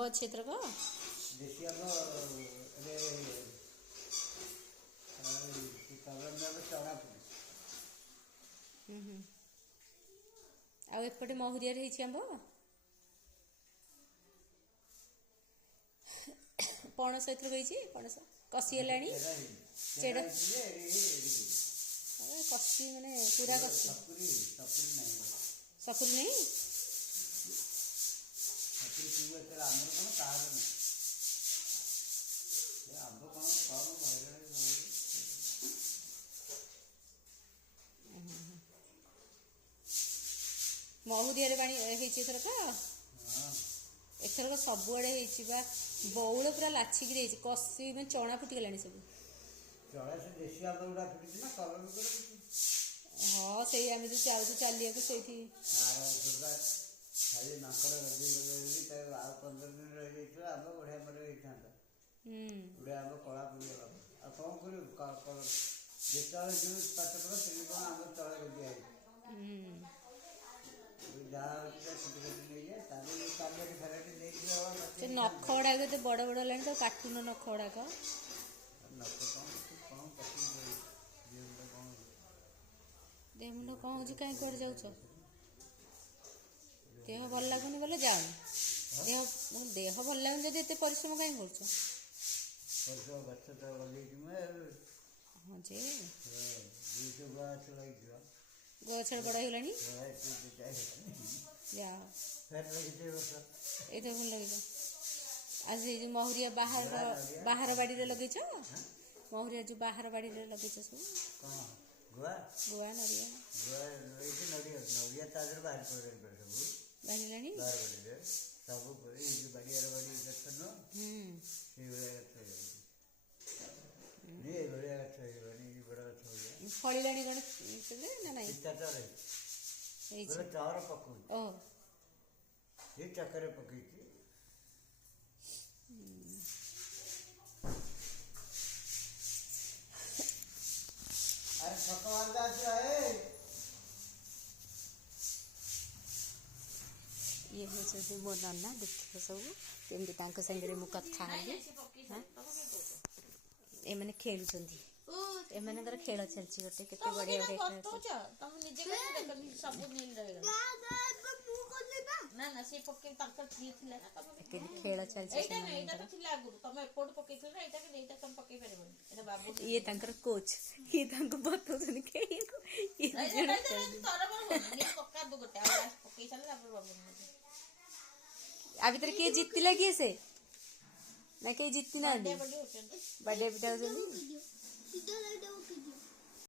आंब अच्छे एथर को देसी आंब चढ़ा आउ एपटे महुरिया आंब पणस एथर पणस कषि है चेड़ कषि माने पूरा कषि सपुरी नहीं महुरिया पानी एथरक एथरक सबुआड़े बा बौल पूरा लाचिक कषि में चना फुटिगला सब हाँ से आम जो चाहूँ चलिए से नख गुड़ाक तो बड़ बड़ है तो काटुन नख गुड़ाक देह मुंड कौन हो कहीं कौन जाऊच देह भल लगुनि बोले जाओ देह भल लगुनि जब एत परिश्रम कहीं कर हाँ जे गछ बड़ होगा ये भल लगे आज जो महुरिया बाहर बाड़ी लगे महुरिया जो बाहर बाड़ी लगे सब गुआ नड़िया बाहर सब फड़ा कौन ना चावर पकड़ चक्कर पकई ये हूँ मो नना देख सब केमती सागर मु कथा एमने खेलुं एमनकर खेल चलती गोटे केते बढ़िया खेल चलती ये कोच ये बताऊँ आ भर किए जीतला किए से ना कहीं जीति ना बर्थडे पिटा